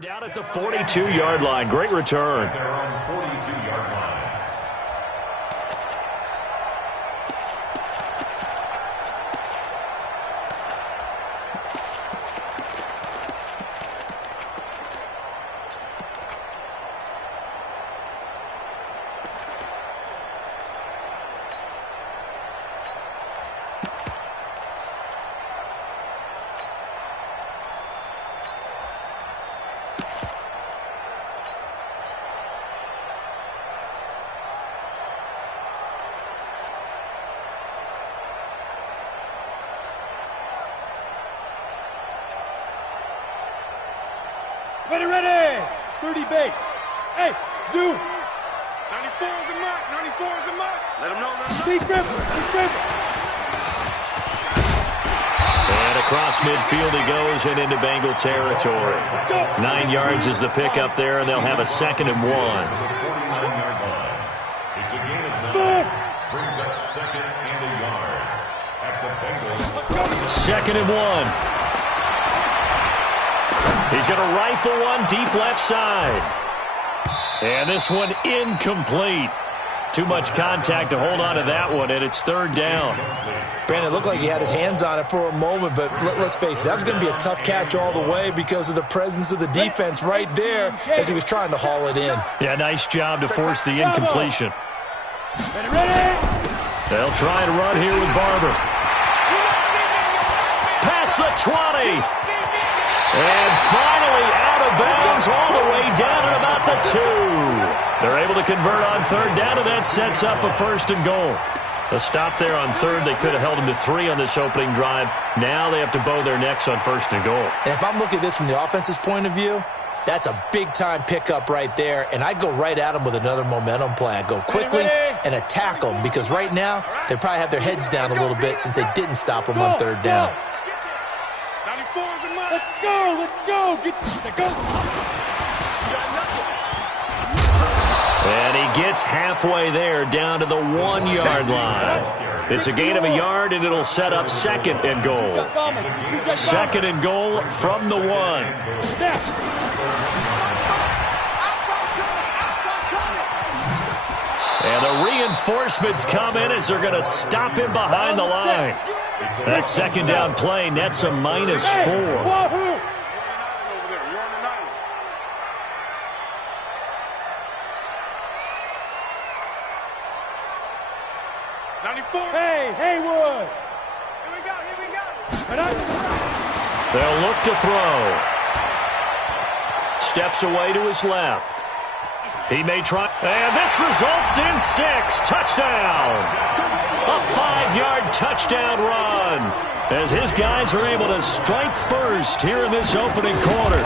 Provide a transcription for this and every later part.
Down at the 42-yard line. Great return. Their own 42-yard line. Ready! 30 base. Hey, zoom. 94 is the mark. 94 is the mark. Let him know. Big river. And across midfield he goes and into Bengal territory. 9 yards is the pickup there, and they'll have a 2nd and 1. 49-yard line. It's a gain of 9. Brings up 2nd and a yard. At the Bengals. 2nd and 1. He's going to rifle one deep left side. And this one incomplete. Too much contact to hold on to that one, and it's 3rd down. Brandon, it looked like he had his hands on it for a moment, but let's face it, that was going to be a tough catch all the way because of the presence of the defense right there as he was trying to haul it in. Yeah, nice job to force the incompletion. Ready! They'll try and run here with Barber. Past the 20. And finally out of bounds all the way down at about the 2. They're able to convert on 3rd down, and that sets up a 1st and goal. A stop there on 3rd. They could have held them to 3 on this opening drive. Now they have to bow their necks on 1st and goal. And if I'm looking at this from the offense's point of view, that's a big-time pickup right there, and I'd go right at them with another momentum play. I'd go quickly and attack them because right now they probably have their heads down a little bit since they didn't stop them on 3rd down. Let's go. Go. And he gets halfway there down to the 1-yard line. It's a gain of a yard, and it'll set up 2nd and goal. 2nd and goal from the 1. And the reinforcements come in as they're going to stop him behind the line. That 2nd down play nets a -4. Hey, Haywood! Here we go. They'll look to throw. Steps away to his left. He may try. And this results in 6. Touchdown. A 5-yard touchdown run as his guys are able to strike first here in this opening quarter.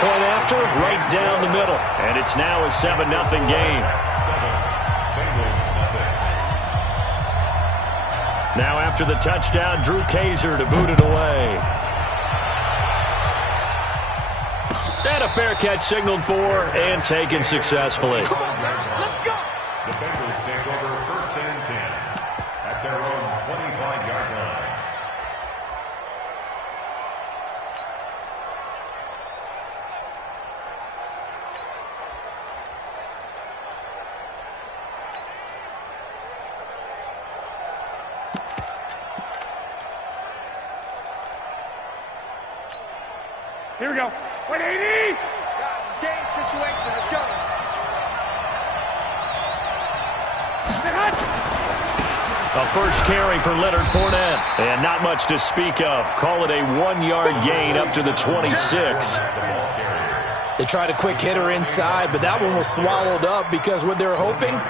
Point after, right down the middle. And it's now a 7-0 game. Now after the touchdown, Drew Kaiser to boot it away. And a fair catch signaled for and taken successfully. Let's go. The Bengals take over 1st and 10 at their own 25-yard line. Here we go. 180! Guys, it's game situation. Let's go. A first carry for Leonard Fournette. And not much to speak of. Call it a 1-yard gain up to the 26. They tried a quick hitter inside, but that one was swallowed up because what they're hoping,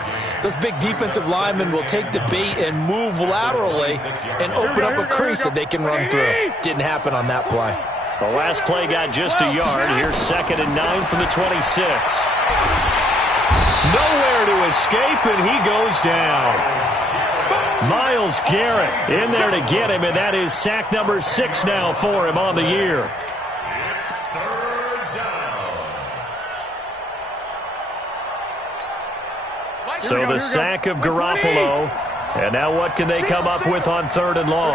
those big defensive linemen will take the bait and move laterally and open up a crease that they can run through. Didn't happen on that play. The last play got just a yard. Here's 2nd and 9 from the 26. Nowhere to escape, and he goes down. Myles Garrett in there to get him, and that is sack number 6 now for him on the year. So the sack of Garoppolo. And now what can they come up with on 3rd and long?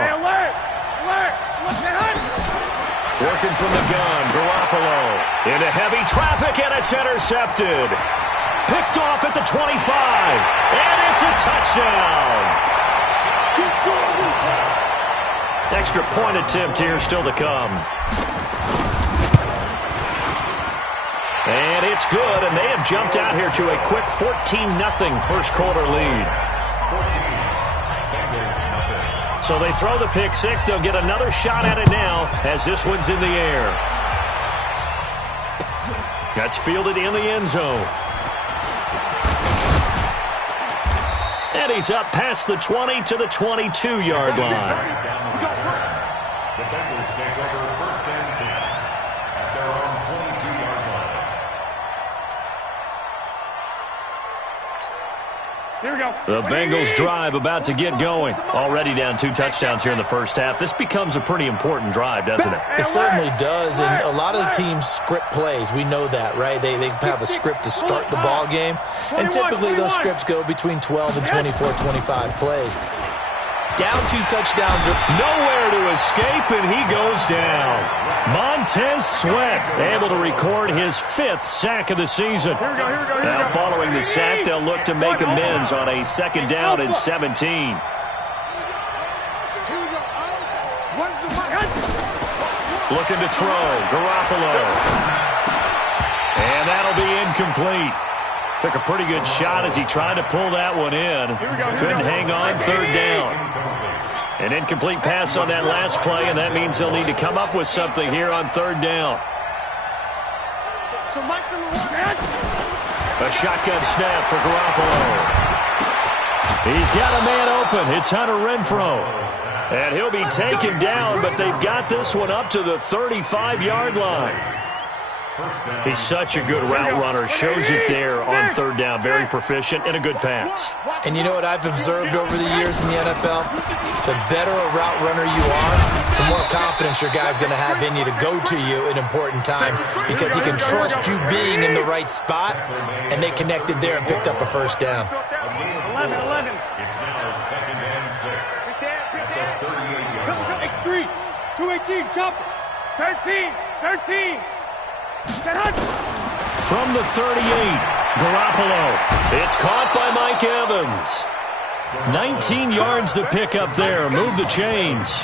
Working from the gun, Garoppolo. Into heavy traffic, and it's intercepted. Picked off at the 25. And it's a touchdown. Extra point attempt here still to come. And it's good, and they have jumped out here to a quick 14-0 first quarter lead. So they throw the pick six. They'll get another shot at it now as this one's in the air. That's fielded in the end zone. And he's up past the 20 to the 22-yard line. The Bengals take over first and 10 at their own 22-yard line. Here we go. The Bengals drive about to get going. Already down 2 touchdowns here in the first half. This becomes a pretty important drive, doesn't it? It certainly does, and a lot of the teams script plays. We know that, right? They have a script to start the ball game, and typically those scripts go between 12 and 24, 25 plays. Down 2 touchdowns. Nowhere to escape, and he goes down. Montez Sweat able to record his 5th sack of the season. Now following the sack, they'll look to make amends on a 2nd down and 17. Looking to throw, Garoppolo. And that'll be incomplete. Took a pretty good shot as he tried to pull that one in. Couldn't hang on 3rd down. An incomplete pass on that last play, and that means they'll need to come up with something here on 3rd down. A shotgun snap for Garoppolo. He's got a man open. It's Hunter Renfrow. And he'll be taken down, but they've got this one up to the 35-yard line. He's such a good route runner. Shows it there on 3rd down. Very proficient and a good pass. And you know what I've observed over the years in the NFL? The better a route runner you are, the more confidence your guy's going to have in you to go to you in important times because he can trust you being in the right spot, and they connected there and picked up a 1st down. 11. It's now 2nd and 6 at the 38-yard line. X3. 218. Chop. 13. From the 38, Garoppolo. It's caught by Mike Evans. 19 yards to pick up there. Move the chains.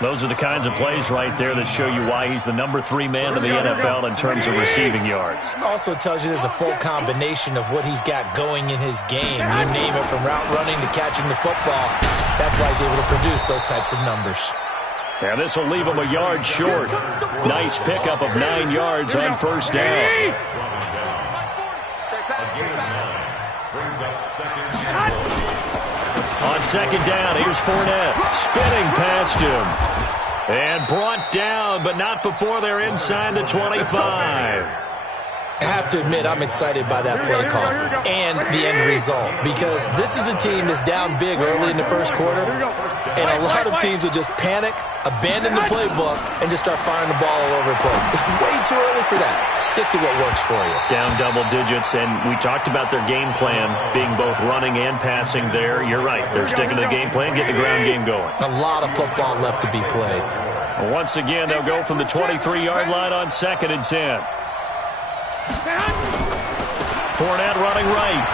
Those are the kinds of plays right there that show you why he's the number 3 man in the NFL in terms of receiving yards. Also tells you there's a full combination of what he's got going in his game. You name it, from route running to catching the football. That's why he's able to produce those types of numbers. And this will leave him a yard short. Nice pickup of 9 yards on 1st down. On 2nd down, here's Fournette. Spinning past him. And brought down, but not before they're inside the 25. I have to admit, I'm excited by that play call and the end result, because this is a team that's down big early in the first quarter, and a lot of teams will just panic, abandon the playbook, and just start firing the ball all over the place. It's way too early for that. Stick to what works for you. Down double digits, and we talked about their game plan being both running and passing there. You're right. They're sticking to the game plan, getting the ground game going. A lot of football left to be played. Once again, they'll go from the 23-yard line on 2nd and 10. Fournette running right.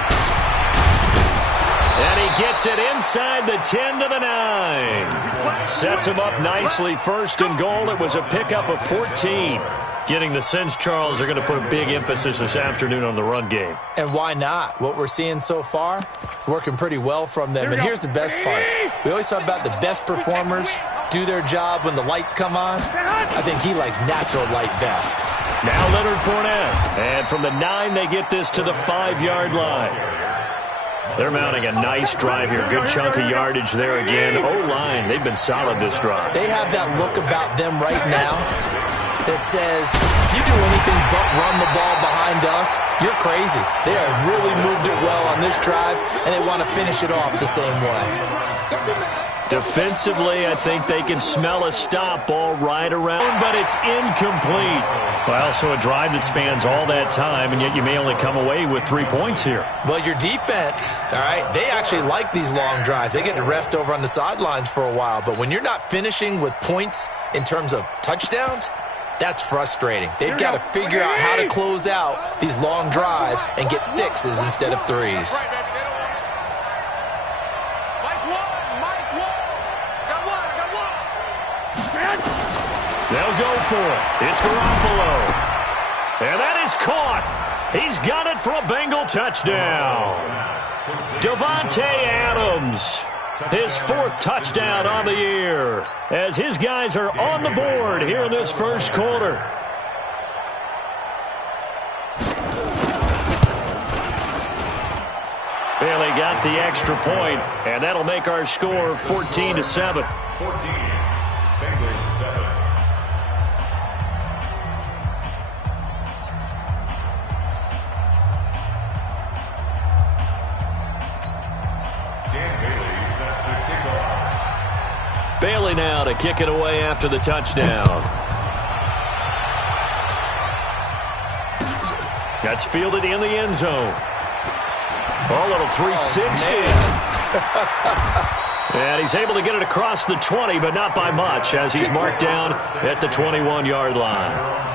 And he gets it inside the 10 to the 9. Sets him up nicely. 1st and goal. It was a pickup of 14. Getting the sense, Charles, they're going to put a big emphasis this afternoon on the run game. And why not? What we're seeing so far is working pretty well from them. And here's the best part. We always talk about the best performers do their job when the lights come on. I think he likes natural light best. Now Leonard Fournette. And from the 9, they get this to the 5-yard line. They're mounting a nice drive here. Good chunk of yardage there again. O-line, they've been solid this drive. They have that look about them right now that says, if you do anything but run the ball behind us, you're crazy. They have really moved it well on this drive, and they want to finish it off the same way. Defensively, I think they can smell a stop ball right around, but it's incomplete. Well, so a drive that spans all that time, and yet you may only come away with 3 points here. Well, your defense, all right, they actually like these long drives. They get to rest over on the sidelines for a while, but when you're not finishing with points in terms of touchdowns, that's frustrating. They've got to figure out how to close out these long drives and get 6s instead of 3s. They'll go for it. It's Garoppolo. And that is caught. He's got it for a Bengal touchdown. Davante Adams, his 4th touchdown on the year, as his guys are on the board here in this first quarter. Bailey got the extra point, and that'll make our score 14-7. 14, Bengals 7. Bailey now to kick it away after the touchdown. That's fielded in the end zone. Oh, little 360. And he's able to get it across the 20, but not by much, as he's marked down at the 21-yard line.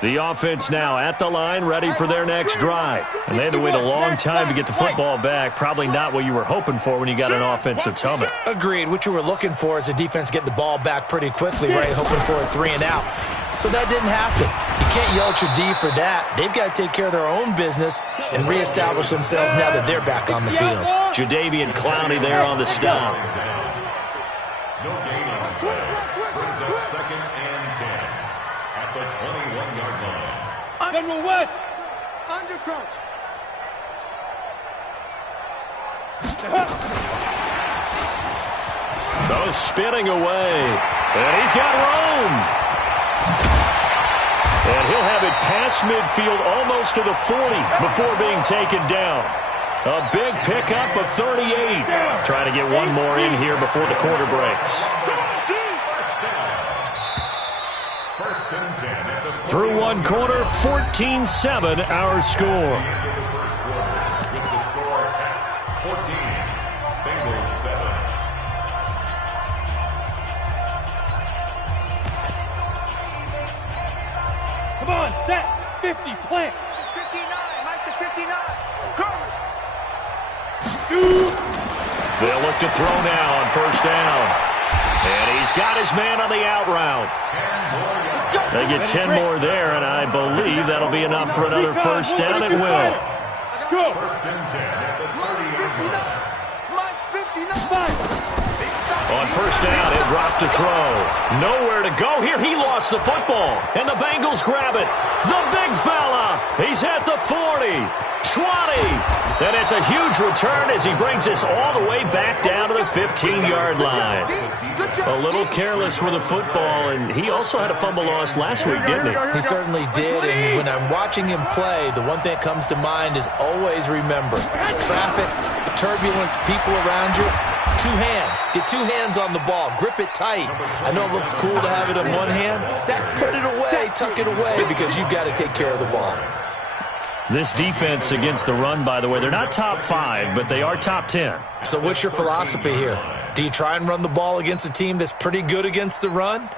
The offense now at the line, ready for their next drive. And they had to wait a long time to get the football back. Probably not what you were hoping for when you got an offensive summit. Agreed. What you were looking for is a defense get the ball back pretty quickly, right? Hoping for a 3 and out. So that didn't happen. You can't yell at your D for that. They've got to take care of their own business and reestablish themselves now that they're back on the field. Jadeveon Clowney there on the stop. No gain on the play. Brings up 2nd and 10 at the 21-yard line. General West, under crouch. Those spinning away. And he's got room. And he'll have it past midfield almost to the 40 before being taken down. A big pickup of 38. Trying to get one more in here before the quarter breaks. Through one quarter, 14-7 our score. Come on, set, 50, plant. 59, Mike to 59. Cover. Shoot. They'll look to throw now on first down. And he's got his man on the out route. They get 10 more there, and I believe that'll be enough for another first down. It will. Go. First and 10 at the 30-yard line. On first down, he'll drop to throw. Nowhere to go here. He lost the football, and the Bengals grab it. The big fella. He's at the 40, 20. And it's a huge return as he brings us all the way back down to the 15-yard line. A little careless with the football, and he also had a fumble loss last week, didn't he? He certainly did, and when I'm watching him play, the one thing that comes to mind is always remember, traffic, turbulence, people around you, 2 hands. Get 2 hands on the ball. Grip it tight. I know it looks cool to have it in one hand. Put it away, tuck it away, because you've got to take care of the ball. This defense against the run, by the way, they're not top 5, but they are top 10. So what's your philosophy here? Do you try and run the ball against a team that's pretty good against the run?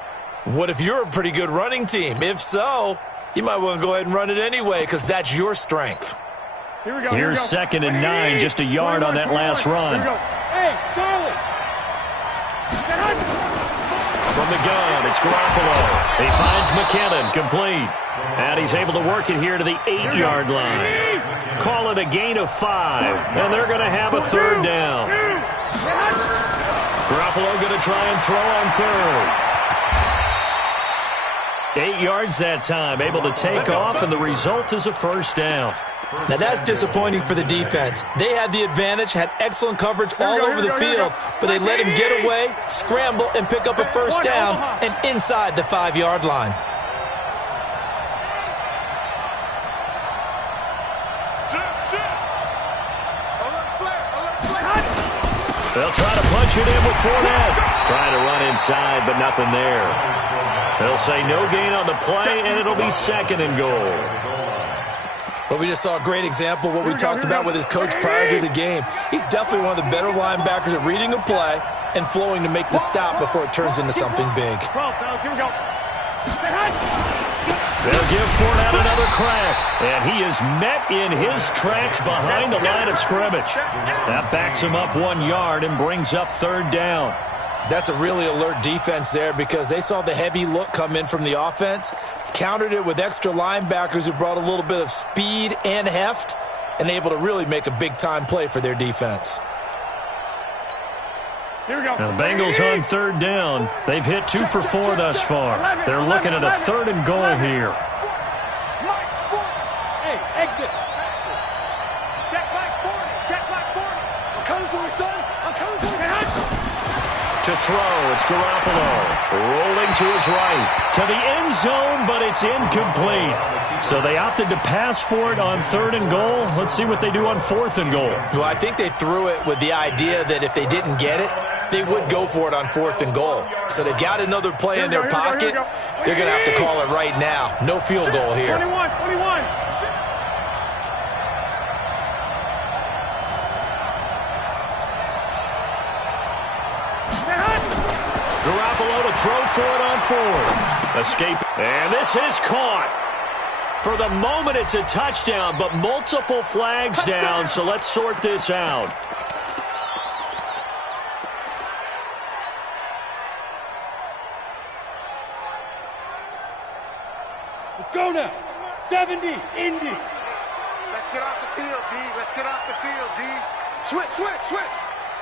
What if you're a pretty good running team? If so, you might want to go ahead and run it anyway because that's your strength. Here we go. Here's 2nd and 9, just a yard on that last run. Here we go. Hey, Charlie. From the gun, it's Garoppolo. He finds McKinnon, complete. And he's able to work it here to the 8-yard line. Call it a gain of 5, and they're going to have a third down. Garoppolo going to try and throw on third. 8 yards that time, able to take off, and the result is a first down. Now that's disappointing for the defense. They had the advantage, had excellent coverage all over the field, but they let him get away, scramble, and pick up a first down and inside the 5-yard line. They'll try to punch it in with Fournette. Trying to run inside, but nothing there. They'll say no gain on the play, and it'll be 2nd and goal. Well, we just saw a great example of what we talked about with his coach prior to the game. He's definitely one of the better linebackers at reading a play and flowing to make the stop before it turns into something big. 12, fellas, here we go. They'll give Fournette another crack, and he is met in his tracks behind the line of scrimmage. That backs him up 1 yard and brings up 3rd down. That's a really alert defense there because they saw the heavy look come in from the offense, countered it with extra linebackers who brought a little bit of speed and heft, and able to really make a big-time play for their defense. Here we go. Now the Bengals on 3rd down. They've hit 2 for 4 thus far. They're looking at a 3rd and goal here. Hey, exit. Check back 40. Check back 40. I'm coming for you, son. I'm coming for you. To throw, it's Garoppolo. Rolling to his right. To the end zone, but it's incomplete. So they opted to pass for it on 3rd and goal. Let's see what they do on 4th and goal. Well, I think they threw it with the idea that if they didn't get it, they would go for it on 4th and goal. So they've got another play in their pocket. They're going to have to call it right now. No field goal here. 21. Garoppolo to throw for it on 4th. Escape. And this is caught. For the moment, it's a touchdown, but multiple flags down, so let's sort this out. Let's go now. 70, Indy. Let's get off the field, D. Let's get off the field, D. Switch.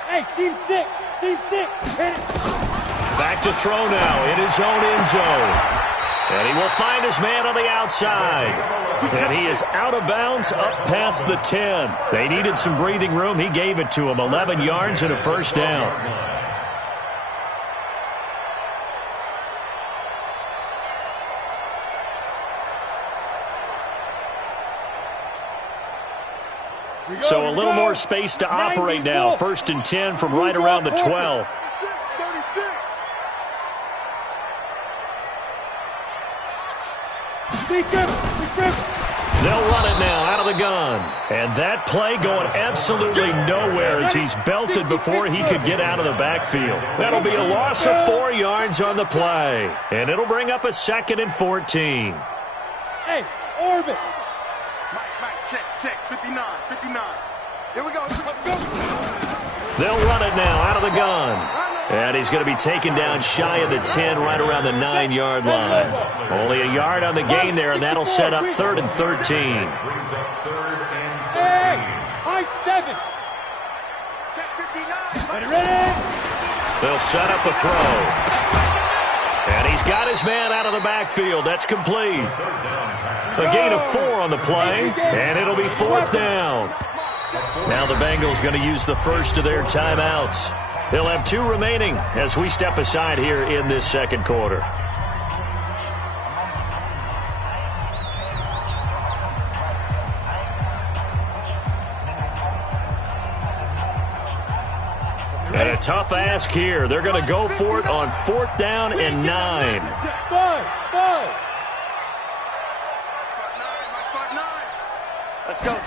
Hey, seam 6. Hit it. Back to throw now in his own end zone. And he will find his man on the outside. And he is out of bounds up past the 10. They needed some breathing room. He gave it to him. 11 yards and a first down. So a little more space to operate now. 1st and 10 from right around the 12. 36. They'll run it now out of the gun. And that play going absolutely nowhere as he's belted before he could get out of the backfield. That'll be a loss of 4 yards on the play. And it'll bring up a 2nd and 14. Hey, orbit. Mike, check. 59. Here we go. They'll run it now out of the gun. And he's going to be taken down shy of the 10, right around the 9-yard line. Only a yard on the gain there, and that'll set up 3rd and 13. Hey, high 7. Check 59. Ready? They'll set up a throw. And he's got his man out of the backfield. That's complete. A gain of 4 on the play, and it'll be 4th down. Now the Bengals going to use the first of their timeouts. They'll have 2 remaining as we step aside here in this 2nd quarter. And a tough ask here. They're going to go for it on 4th down and 9. Five. Let's go.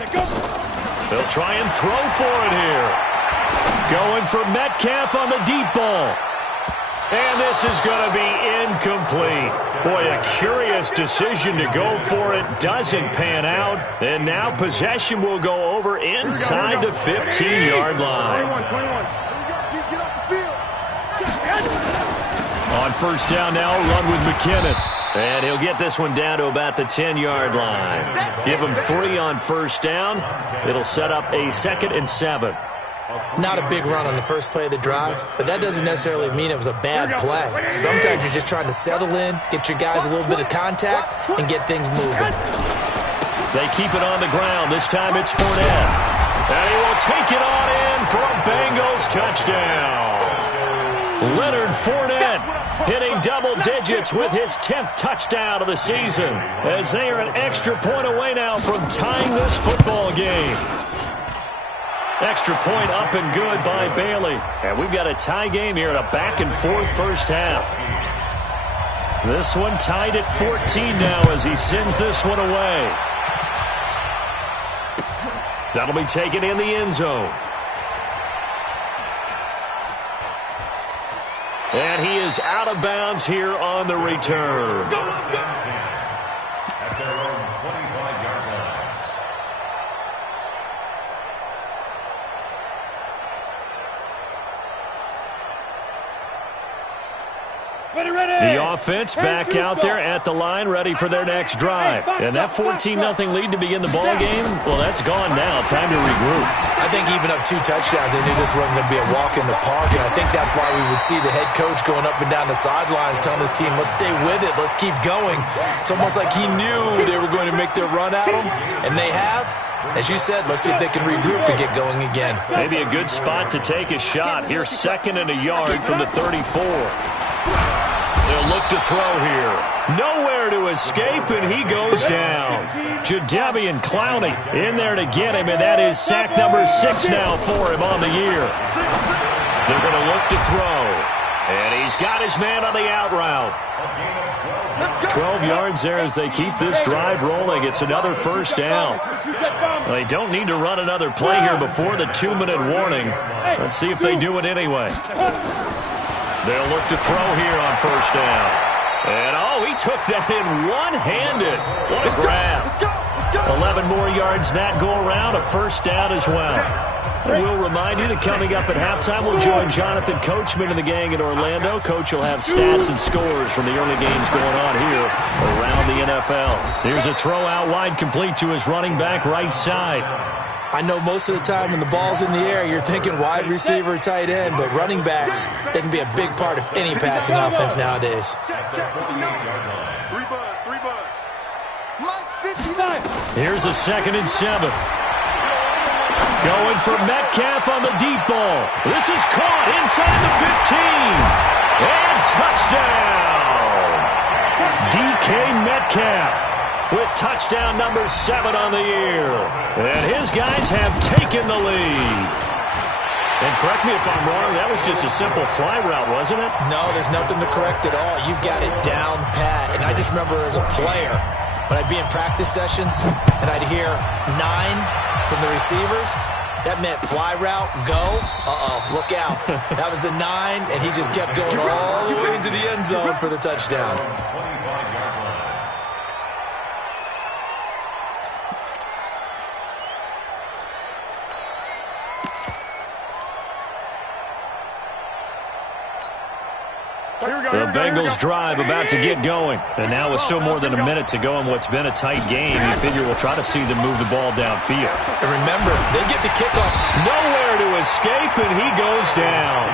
They'll try and throw for it here. Going for Metcalf on the deep ball. And this is going to be incomplete. Boy, a curious decision to go for it. Doesn't pan out. And now possession will go over inside the 15-yard line. 21. Get off the field. On 1st down now, run with McKinnon. And he'll get this one down to about the 10-yard line. Give him 3 on 1st down. It'll set up a 2nd and 7. Not a big run on the first play of the drive, but that doesn't necessarily mean it was a bad play. Sometimes you're just trying to settle in, get your guys a little bit of contact, and get things moving. They keep it on the ground. This time it's Fournette. And he will take it on in for a Bengals touchdown. Leonard Fournette hitting double digits with his 10th touchdown of the season, as they are an extra point away now from tying this football game. Extra point up and good by Bailey. And we've got a tie game here in a back-and-forth first half. This one tied at 14 now as he sends this one away. That'll be taken in the end zone. And he is out of bounds here on the return. At their own 25-yard line. The offense back out there at the line, ready for their next drive. And that 14-0 lead to begin the ball game, well, that's gone now. Time to regroup. I think even up 2 touchdowns, they knew this wasn't going to be a walk in the park, and I think that's why we would see the head coach going up and down the sidelines telling his team, let's stay with it, let's keep going. It's almost like he knew they were going to make their run at him, and they have. As you said, let's see if they can regroup and get going again. Maybe a good spot to take a shot. Here's 2nd and a yard from the 34. They'll look to throw here. Nowhere to escape, and he goes down. Jadeveon Clowney in there to get him, and that is sack number 6 now for him on the year. They're going to look to throw. And he's got his man on the out route. 12 yards there as they keep this drive rolling. It's another first down. They don't need to run another play here before the 2-minute warning. Let's see if they do it anyway. They'll look to throw here on first down. And, oh, he took that in one-handed. What a grab. 11 more yards that go around, a first down as well. And we'll remind you that coming up at halftime, we'll join Jonathan Coachman and the gang in Orlando. Coach will have stats and scores from the early games going on here around the NFL. Here's a throw out wide, complete to his running back right side. I know most of the time when the ball's in the air, you're thinking wide receiver, tight end, but running backs, they can be a big part of any passing offense nowadays. 3 buzz. Mike's 59. Here's a 2nd and 7. Going for Metcalf on the deep ball. This is caught inside the 15. And touchdown! DK Metcalf with touchdown number 7 on the year. And his guys have taken the lead. And correct me if I'm wrong, that was just a simple fly route, wasn't it? No, there's nothing to correct at all. You've got it down pat. And I just remember as a player, when I'd be in practice sessions and I'd hear 9 from the receivers, that meant fly route, go, look out. That was the 9, and he just kept going all the way into the end zone for the touchdown. The Bengals drive about to get going. And now with still more than a minute to go in what's been a tight game, you figure we'll try to see them move the ball downfield. And remember, they get the kickoff. Nowhere to escape, and he goes down.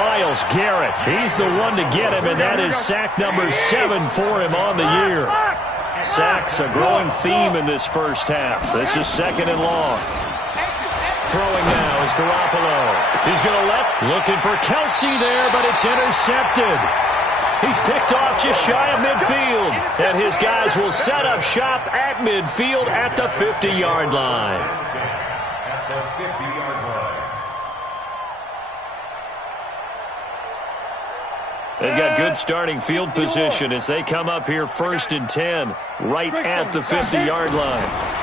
Myles Garrett, he's the one to get him, and that is sack number 7 for him on the year. Sacks, a growing theme in this first half. This is 2nd and long. Throwing now is Garoppolo. He's going to looking for Kelsey there, but it's intercepted. He's picked off just shy of midfield. And his guys will set up shop at midfield at the 50-yard line. At the 50-yard line. They've got good starting field position as they come up here 1st and 10, right at the 50-yard line.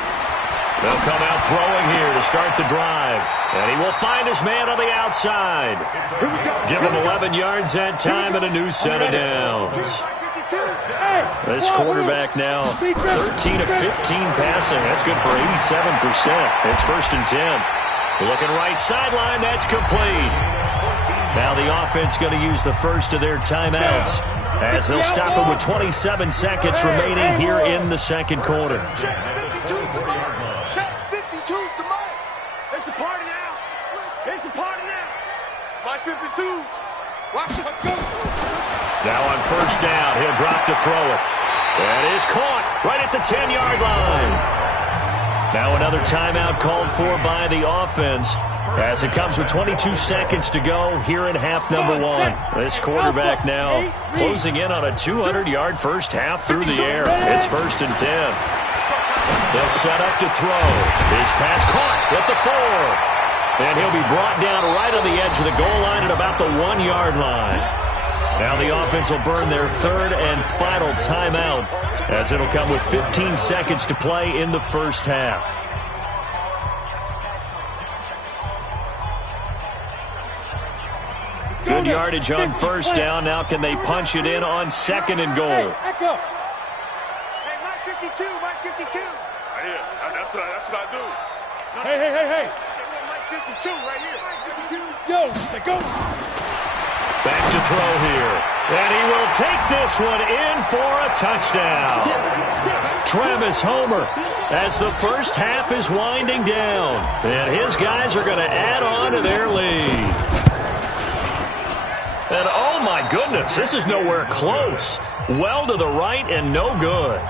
They'll come out throwing here to start the drive. And he will find his man on the outside. Give him 11 yards that time and a new set of downs. This quarterback now 13 of 15 passing. That's good for 87%. It's 1st and 10. Looking right sideline. That's complete. Now the offense going to use the first of their timeouts as they'll stop it with 27 seconds remaining here in the second quarter. Check 52's the mic. It's a party now. It's a party. Now on first down, he'll drop to throw it. That is caught right at the 10-yard line. Now another timeout called for by the offense as it comes with 22 seconds to go here in half number one. This quarterback now closing in on a 200-yard first half through the air. It's 1st and 10. They'll set up to throw. His pass caught at the 4. And he'll be brought down right on the edge of the goal line at about the 1-yard line. Now the offense will burn their 3rd and final timeout as it'll come with 15 seconds to play in the first half. Good yardage on first down. Now can they punch it in on 2nd and goal? Hey, Mike 52, Mike 52. Yeah, that's what I do. Hey. Mike 52 right here. Yo, go. Back to throw here. And he will take this one in for a touchdown. Travis Homer as the first half is winding down. And his guys are going to add on to their lead. And oh my goodness, this is nowhere close. Well to the right and no good.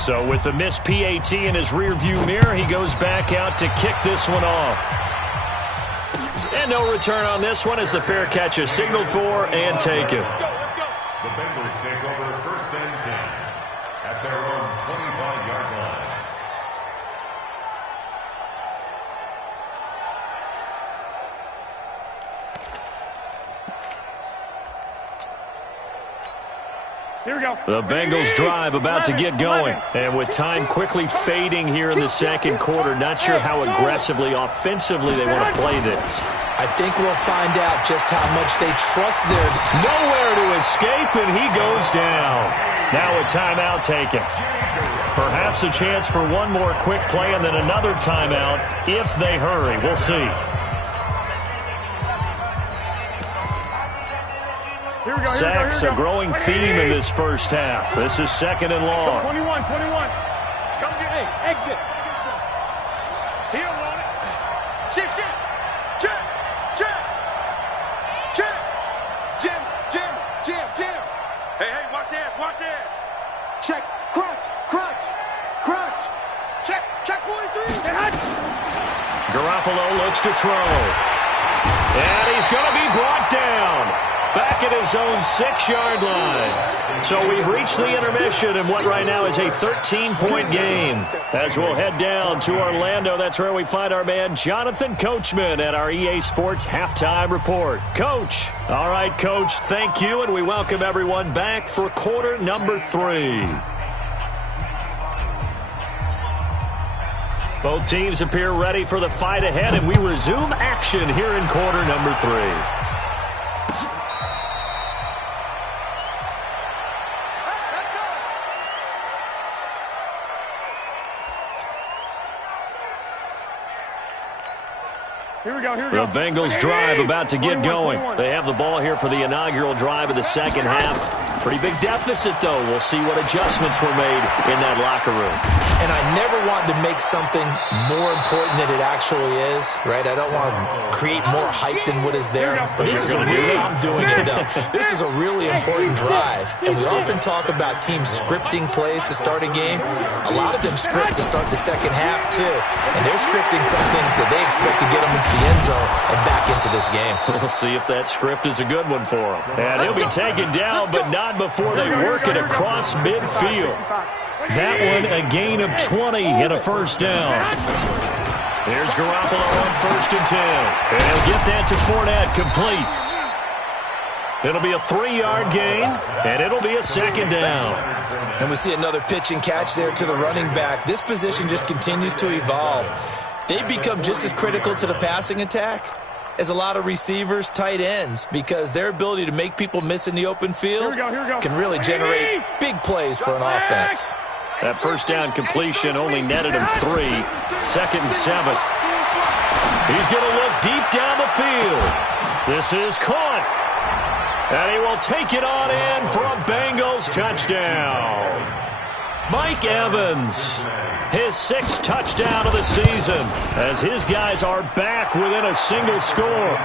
So with the missed PAT in his rearview mirror, he goes back out to kick this one off. And no return on this one as the fair catch is signaled for and taken. The Bengals take over 1st and 10 at their own 25-yard line. Here we go. The Bengals drive about to get going. And with time quickly fading here in the second quarter, not sure how aggressively, offensively they want to play this. I think we'll find out just how much they trust their... Nowhere to escape, and he goes down. Now a timeout taken. Perhaps a chance for one more quick play and then another timeout if they hurry. We'll see. Sacks, a growing theme in this first half. This is 2nd and long. 21. Come get, hey, exit. He don't want it. Shift. Check. Jim. Hey, watch this. Check. Crunch. Check 43. Garoppolo looks to throw. And he's going to be brought down. Back at his own 6-yard line. So we've reached the intermission in what right now is a 13-point game. As we'll head down to Orlando, that's where we find our man Jonathan Coachman at our EA Sports Halftime Report. Coach. All right, Coach, thank you, and we welcome everyone back for quarter number 3. Both teams appear ready for the fight ahead, and we resume action here in quarter number 3. Here we go. The Bengals drive about to get going. They have the ball here for the inaugural drive of the second half. Pretty big deficit, though. We'll see what adjustments were made in that locker room. And I never want to make something more important than it actually is, right? I don't want to create more hype than what is there. But this is a really, I'm doing it though. This is a really important drive. And we often talk about teams scripting plays to start a game. A lot of them script to start the second half, too. And they're scripting something that they expect to get them into the end zone and back into this game. We'll see if that script is a good one for him. And he'll be taken down, but not before they work it across midfield. That one a gain of 20 and a first down. Here's Garoppolo on 1st and 10. And he'll get that to Fournette complete. It'll be a 3-yard gain, and it'll be a 2nd down. And we see another pitch and catch there to the running back. This position just continues to evolve. They become just as critical to the passing attack as a lot of receivers, tight ends, because their ability to make people miss in the open field can really generate big plays for an offense. That first down completion only netted him 3. 2nd and 7. He's going to look deep down the field. This is caught. And he will take it on in for a Bengals touchdown. Mike Evans, his 6th touchdown of the season, as his guys are back within a single score.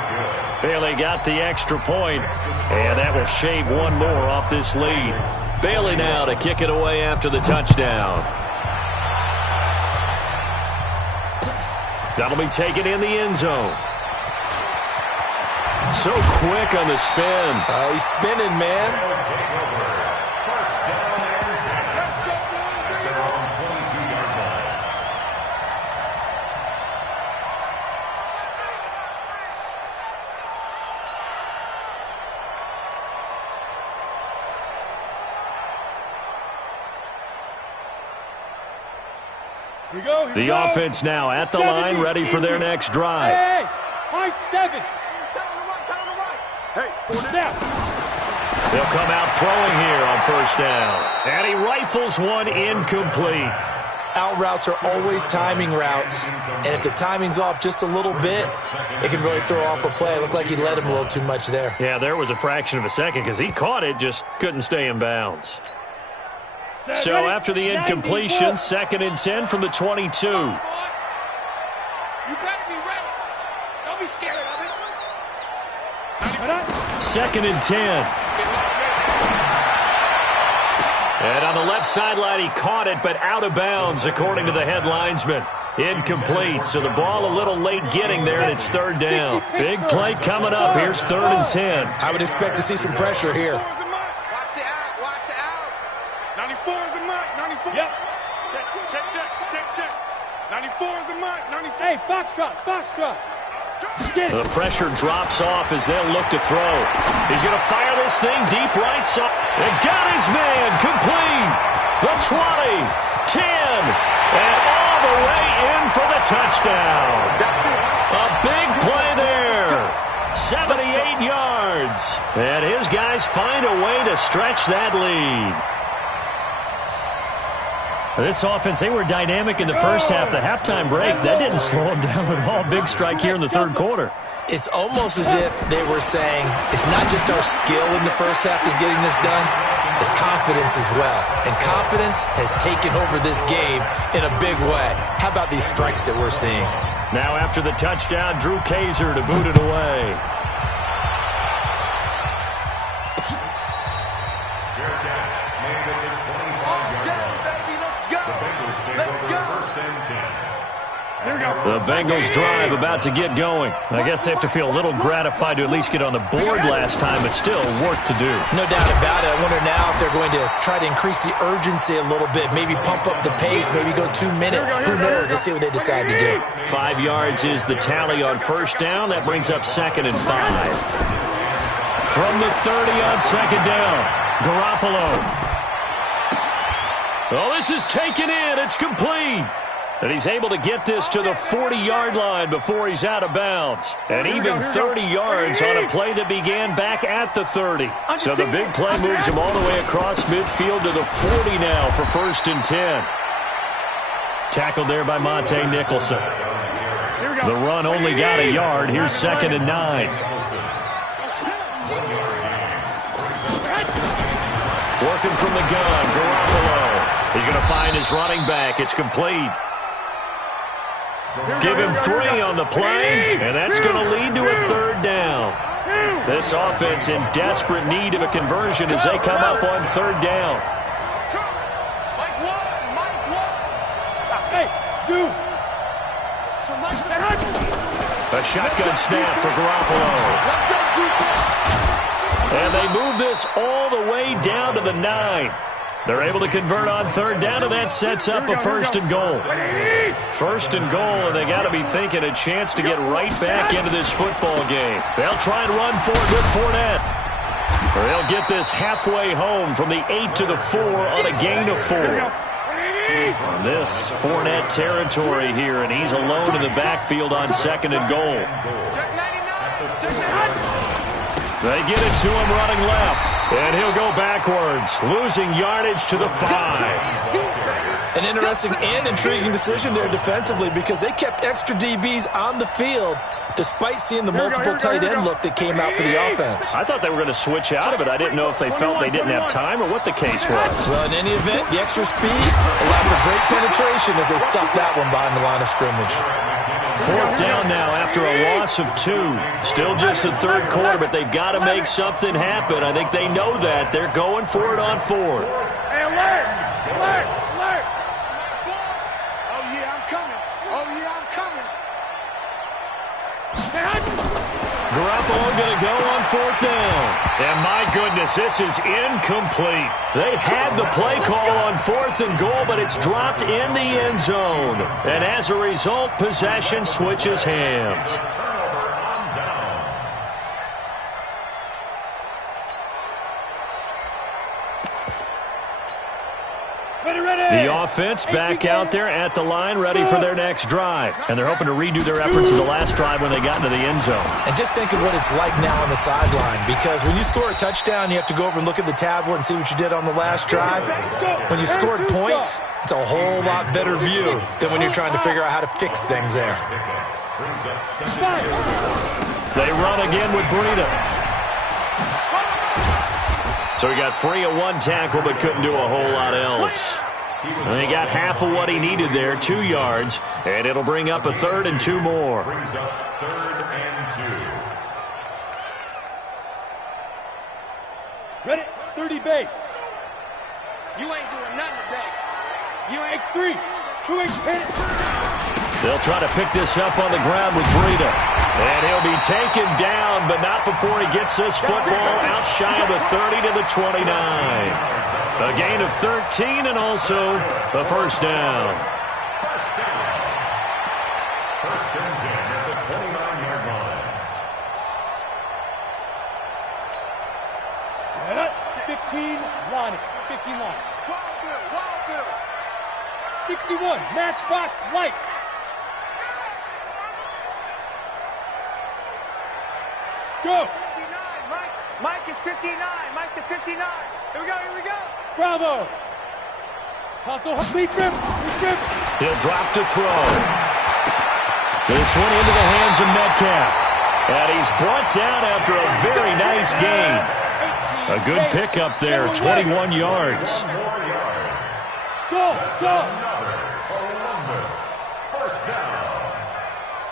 Bailey got the extra point, and that will shave one more off this lead. Bailey now to kick it away after the touchdown. That'll be taken in the end zone. So quick on the spin. He's spinning, man. The offense now at the line, ready for their next drive. Hey, high 7. Hey, They'll come out throwing here on first down. And he rifles one incomplete. Out routes are always timing routes. And if the timing's off just a little bit, it can really throw off a play. It looked like he led him a little too much there. Yeah, there was a fraction of a second because he caught it, just couldn't stay in bounds. So after the incompletion, 2nd and 10 from the 22. You better be ready. Don't be scared of it. 2nd and 10. And on the left sideline, he caught it, but out of bounds, according to the head linesman. Incomplete, so the ball a little late getting there, and it's 3rd down. Big play coming up. Here's 3rd and 10. I would expect to see some pressure here. Watch the out. Watch the out. 94 is the mark. 94. Yep. Check. 94 is the mark. 94. Hey, Foxtrot. The pressure drops off as they'll look to throw. He's going to fire this thing deep right side. And got his man complete. The 20, 10, and all the way in for the touchdown. A big play there. 78 yards. And his guys find a way to stretch that lead. This offense, they were dynamic in the first half. The halftime break, that didn't slow them down at all. Big strike here in the 3rd quarter. It's almost as if they were saying, it's not just our skill in the first half that's getting this done, it's confidence as well. And confidence has taken over this game in a big way. How about these strikes that we're seeing? Now after the touchdown, Drew Kaiser to boot it away. The Bengals drive about to get going. I guess they have to feel a little gratified to at least get on the board last time, but still work to do. No doubt about it. I wonder now if they're going to try to increase the urgency a little bit, maybe pump up the pace, maybe go 2 minutes. Who knows? Let's see what they decide to do. 5 yards is the tally on first down. That brings up 2nd and 5. From the 30 on 2nd down, Garoppolo. Oh, this is taken in. It's complete. And he's able to get this to the 40-yard line before he's out of bounds. And even 30 yards on a play that began back at the 30. So the big play moves him all the way across midfield to the 40 now for 1st and 10. Tackled there by Monte Nicholson. The run only got a yard. Here's 2nd and 9. Working from the gun, Garoppolo. He's going to find his running back. It's complete. Give him 3 on the play, and that's going to lead to a 3rd down. This offense in desperate need of a conversion as they come up on 3rd down. A shotgun snap for Garoppolo. And they move this all the way down to the 9. They're able to convert on 3rd down, and that sets up a 1st and goal. 1st and goal, and they got to be thinking a chance to get right back into this football game. They'll try and run for it with Fournette. Or they'll get this halfway home from the 8 to the 4 on a gain of 4. On this Fournette territory here, and he's alone in the backfield on 2nd and goal. They get it to him running left, and he'll go backwards, losing yardage to the 5. An interesting and intriguing decision there defensively because they kept extra DBs on the field despite seeing the multiple tight end look that came out for the offense. I thought they were going to switch out of it. I didn't know if they felt they didn't have time or what the case was. Well, in any event, the extra speed allowed for great penetration as they stuffed that one behind the line of scrimmage. 4th down now after a loss of 2. Still just the 3rd quarter, but they've got to make something happen. I think they know that. They're going for it on 4th. Hey, alert! Alert! Alert! Oh, yeah, I'm coming. Oh, yeah, I'm coming. Garoppolo going to go on 4th down. And my goodness, this is incomplete. They had the play call on 4th and goal, but it's dropped in the end zone. And as a result, possession switches hands. The offense back out there at the line, ready for their next drive. And they're hoping to redo their efforts in the last drive when they got into the end zone. And just think of what it's like now on the sideline, because when you score a touchdown, you have to go over and look at the tablet and see what you did on the last drive. When you scored points, it's a whole lot better view than when you're trying to figure out how to fix things there. They run again with Breida. So he got free of 1 tackle, but couldn't do a whole lot else. And he got half of what he needed there, 2 yards, and it'll bring up a 3rd and 2 more. Brings up 3rd and 2. Ready? 30 base. You ain't doing nothing today. You ain't X3. 2X hit it. They'll try to pick this up on the ground with Breida. And he'll be taken down, but not before he gets this football out shy of the 30 to the 29. A gain of 13 and also a 1st down. First and 10 at the 29-yard line. 15 line. 15 line. Wild Bill. 61 matchbox lights. Go. 59, Mike is 59. Mike the 59. Here we go. Bravo. Hustle. Lead grip. He'll drop to throw. This one into the hands of Metcalf. And he's brought down after a very nice gain. A good pickup there, 21 yards. Go. Columbus. First down.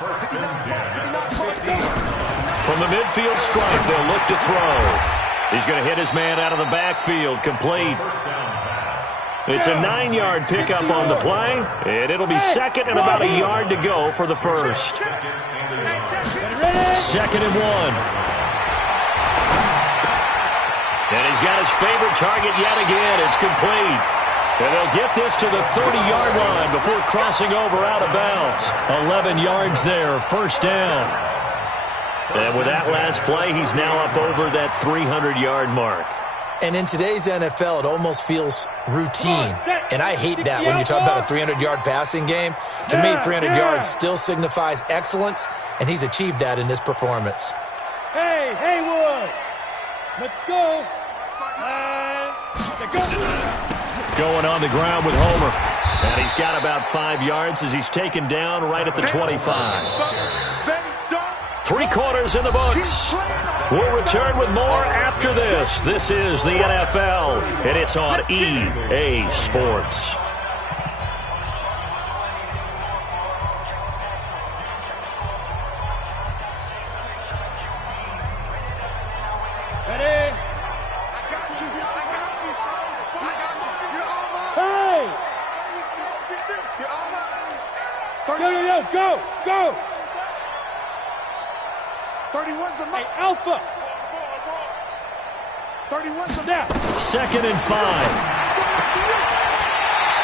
First and 10 at the 50. From the midfield stripe, they'll look to throw. He's going to hit his man out of the backfield, complete. It's a 9-yard pickup on the play, and it'll be 2nd and about a yard to go for the 1st. 2nd and 1. And he's got his favorite target yet again. It's complete. And they'll get this to the 30-yard line before crossing over out of bounds. 11 yards there, 1st down. And with that last play, he's now up over that 300-yard mark. And in today's NFL, it almost feels routine. And I hate that when you talk about a 300-yard passing game. To me, 300 yards still signifies excellence, and he's achieved that in this performance. Hey, Haywood. Let's go. Going on the ground with Homer. And he's got about 5 yards as he's taken down right at the 25. 3 quarters in the books. We'll return with more after this. This is the NFL, and it's on EA Sports. Ready? I got you. You're all mine. Hey! You're all mine. Go. 31's the mark. Hey, Alpha. 31's the Now. 2nd and 5.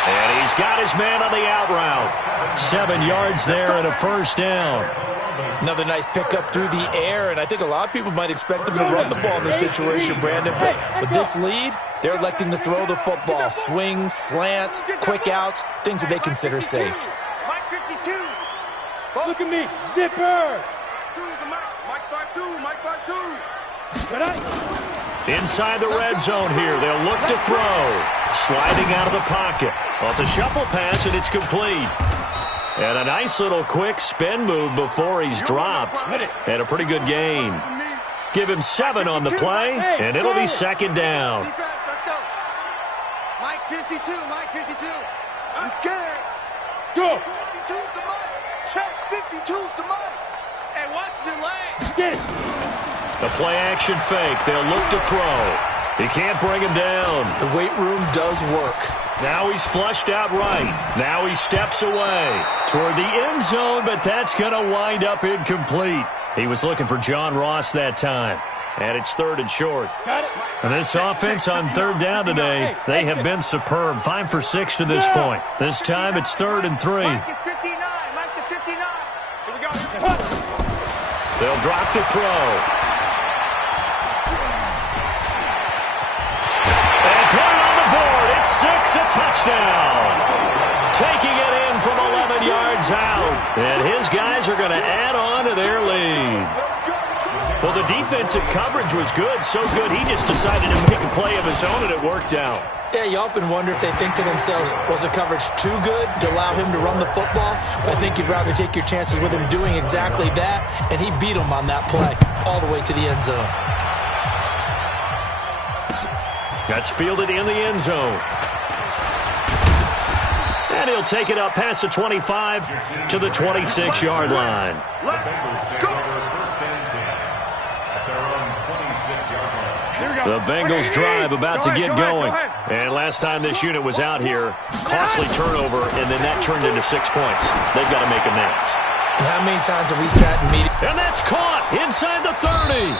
And he's got his man on the out route. 7 yards there and a 1st down. Another nice pickup through the air, and I think a lot of people might expect them to run the ball in this situation, Brandon. But with this lead, they're electing to throw the football. Swings, slants, quick outs, things that they consider safe. Mike 52. Look at me. Zipper. Mike 5-2. Mike 5-2. Inside the red zone here, they'll look to throw. Sliding out of the pocket. Well, it's a shuffle pass, and it's complete. And a nice little quick spin move before he's dropped. And a pretty good gain. Give him 7 on the play, and it'll be 2nd down. Defense, let's go. Mike 52. Mike 52. I'm scared. Go. 52 to Mike. Check 52. he choose the mic. Hey, watch your legs. Get it. The play action fake. They'll look to throw. He can't bring him down. The weight room does work. Now he's flushed out right. Now he steps away toward the end zone, but that's going to wind up incomplete. He was looking for John Ross that time. And it's 3rd and short. And this offense on 3rd down today, they have been superb. 5 for 6 to this point. This time it's 3rd and 3. Mike is 59. Mike is 59. Here we go. They'll drop to throw. And put it on the board. It's 6, a touchdown. Taking it in from 11 yards out. And his guys are going to add on to their lead. Well, the defensive coverage was good, so good he just decided to make a play of his own, and it worked out. Yeah, you often wonder if they think to themselves, was the coverage too good to allow him to run the football? But I think you'd rather take your chances with him doing exactly that, and he beat him on that play all the way to the end zone. That's fielded in the end zone. And he'll take it up past the 25 to the 26-yard line. Let's go. The Bengals drive about to get going. And last time this unit was out here, costly turnover, and then that turned into 6 points. They've got to make amends. And how many times have we sat in meetings? And that's caught inside the 30.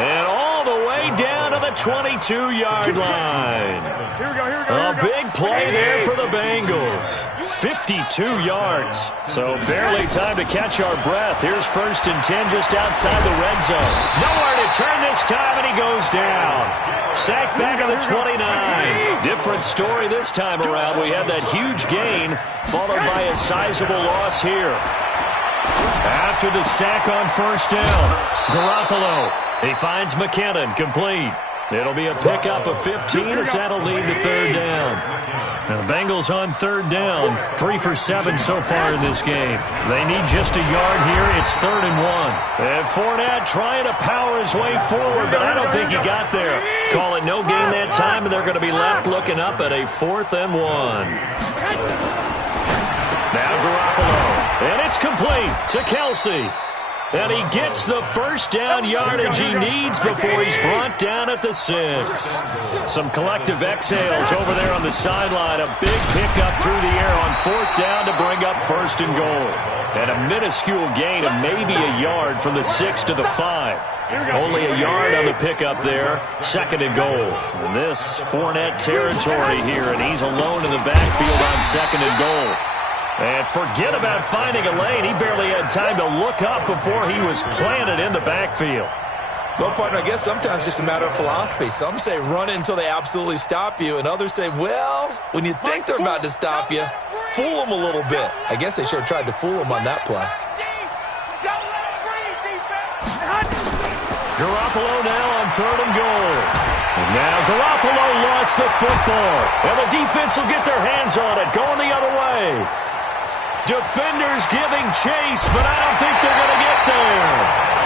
And all the way down to the 22-yard line. Here we go. A big play there for the Bengals. 52 yards. So barely time to catch our breath. Here's 1st and 10 just outside the red zone. Nowhere to turn this time, and he goes down. Sacked back at the 29. Different story this time around. We had that huge gain, followed by a sizable loss here. After the sack on 1st down, Garoppolo. He finds McKinnon, complete. It'll be a pickup of 15 as that'll lead to 3rd down. Now the Bengals on 3rd down, 3 for 7 so far in this game. They need just a yard here. It's 3rd and 1. And Fournette trying to power his way forward, but I don't think he got there. Call it no gain that time, and they're going to be left looking up at a 4th and 1. Now Garoppolo, and it's complete to Kelsey. And he gets the 1st down yardage he needs before he's brought down at the 6. Some collective exhales over there on the sideline. A big pickup through the air on 4th down to bring up 1st and goal. And a minuscule gain of maybe a yard from the 6 to the 5. Only a yard on the pickup there. 2nd and goal. And this Fournette territory here, and he's alone in the backfield on 2nd and goal. And forget about finding a lane. He barely had time to look up before he was planted in the backfield. Well, partner, I guess sometimes it's just a matter of philosophy. Some say run until they absolutely stop you, and others say, well, when you think they're about to stop you, fool them a little bit. I guess they sure tried to fool him on that play. Garoppolo now on 3rd and goal. And now Garoppolo lost the football. And the defense will get their hands on it, going the other way. Defenders giving chase, but I don't think they're going to get there.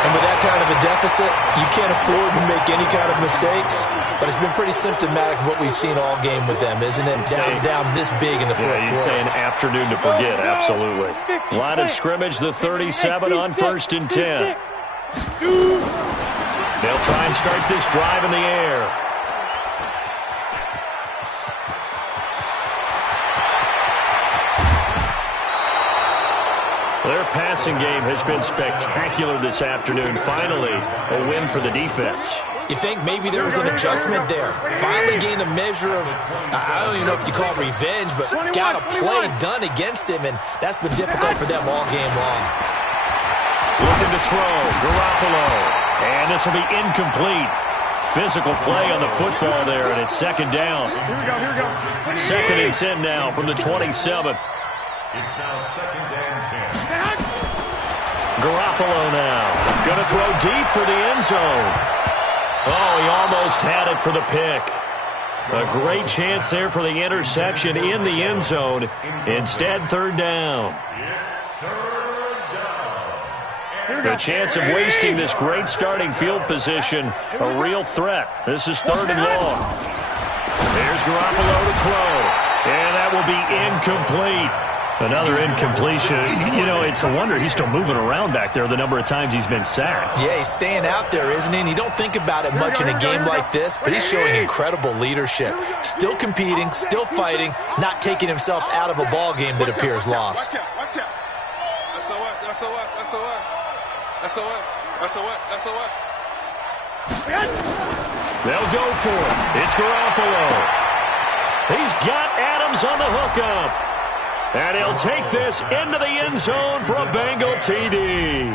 And with that kind of a deficit, you can't afford to make any kind of mistakes. But it's been pretty symptomatic of what we've seen all game with them, isn't it? Down this big in the fourth quarter. You'd say an afternoon to forget, absolutely. Line of scrimmage, the 37 on 1st and 10. They'll try and start this drive in the air. Their passing game has been spectacular this afternoon. Finally, a win for the defense. You think maybe there was an adjustment there. Finally gained a measure of, I don't even know if you call it revenge, but got a play done against him, and that's been difficult for them all game long. Looking to throw, Garoppolo. And this will be incomplete. Physical play on the football there, and it's 2nd down. Here we go. 2nd and 10 now from the 27. It's now 2nd and 10. Garoppolo now. Going to throw deep for the end zone. Oh, he almost had it for the pick. A great chance there for the interception in the end zone. Instead, 3rd down. The chance of wasting this great starting field position, a real threat. This is 3rd and long. There's Garoppolo to throw. And that will be incomplete. Another incompletion. You know, it's a wonder he's still moving around back there the number of times he's been sacked. Yeah, he's staying out there, isn't he? And you don't think about it much in a game like this, but he's showing incredible leadership. Still competing, still fighting, not taking himself out of a ball game that appears lost. Watch out. SOS. They'll go for it. It's Garoppolo. He's got Adams on the hookup. And he'll take this into the end zone for a Bengal TD.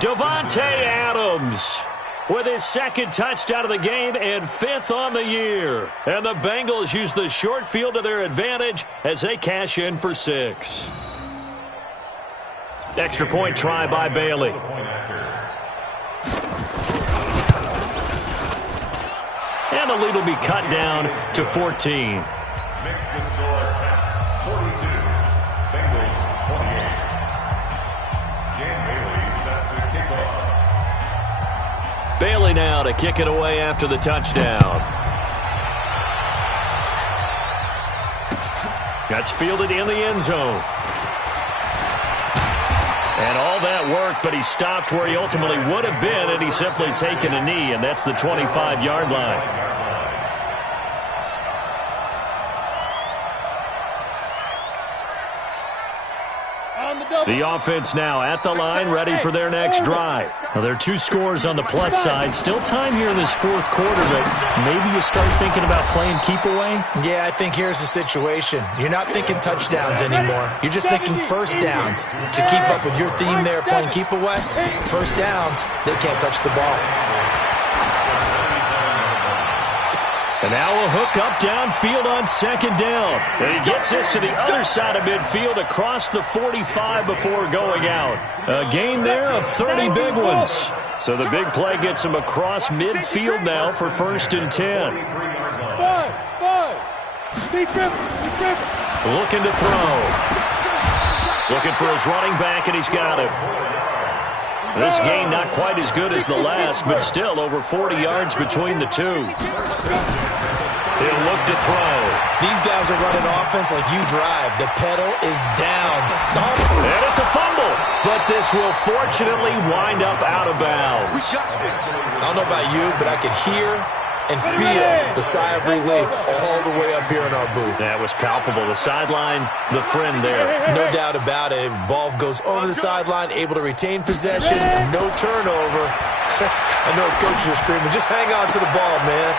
Davante Adams with his second touchdown of the game and 5th on the year. And the Bengals use the short field to their advantage as they cash in for 6. Extra point try by Bailey. And the lead will be cut down to 14. Makes the score Pats 42, Bengals 28. Dan Bailey set to kick off. Bailey now to kick it away after the touchdown. That's fielded in the end zone. And all that work, but he stopped where he ultimately would have been, and he's simply taken a knee, and that's the 25-yard line. The offense now at the line, ready for their next drive. Now, there are 2 scores on the plus side. Still time here in this 4th quarter, but maybe you start thinking about playing keep away? Yeah, I think here's the situation. You're not thinking touchdowns anymore. You're just thinking first downs. To keep up with your theme there, playing keep away, first downs, they can't touch the ball. And now a hook up downfield on 2nd down. And he gets this to the other side of midfield across the 45 before going out. A gain there of 30 big ones. So the big play gets him across midfield now for 1st and 10. Looking to throw. Looking for his running back, and he's got it. This game not quite as good as the last, but still over 40 yards between the two. He'll look to throw. These guys are running offense like you drive. The pedal is down. Stomp. And it's a fumble. But this will fortunately wind up out of bounds. I don't know about you, but I could hear and feel the sigh of relief all the way up here in our booth. That was palpable. The sideline, the friend there. No doubt about it. Ball goes over the sideline, able to retain possession, no turnover. I know his coaches are screaming, just hang on to the ball, man.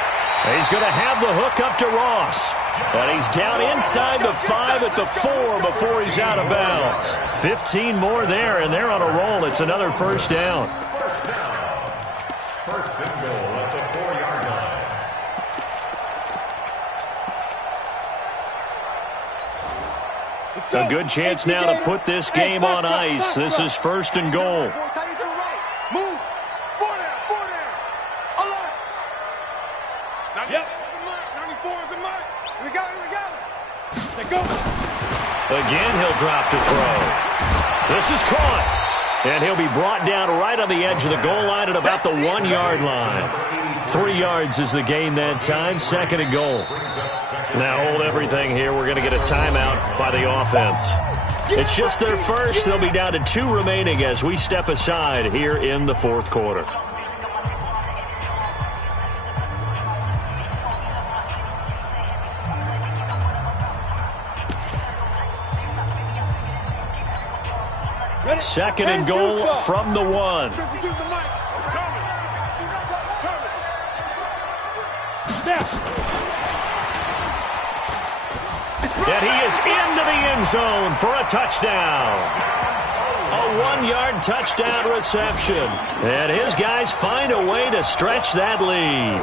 He's going to have the hook up to Ross. And he's down inside the 5 at the 4 before he's out of bounds. 15 more there, and they're on a roll. It's another first down. First and goal at the 4-yard line. A good chance now to put this game on ice. This is 1st and goal. Move. 4 there. Alive. Yep. 94 is the mark. We got it. Let go. Again, he'll drop to throw. This is caught. And he'll be brought down right on the edge of the goal line at about the 1-yard line. 3 yards is the gain that time. 2nd and goal. Now hold everything here. We're going to get a timeout by the offense. It's just their first. They'll be down to 2 remaining as we step aside here in the 4th quarter. Second and goal from the 1. And he is into the end zone for a touchdown. A 1-yard touchdown reception. And his guys find a way to stretch that lead.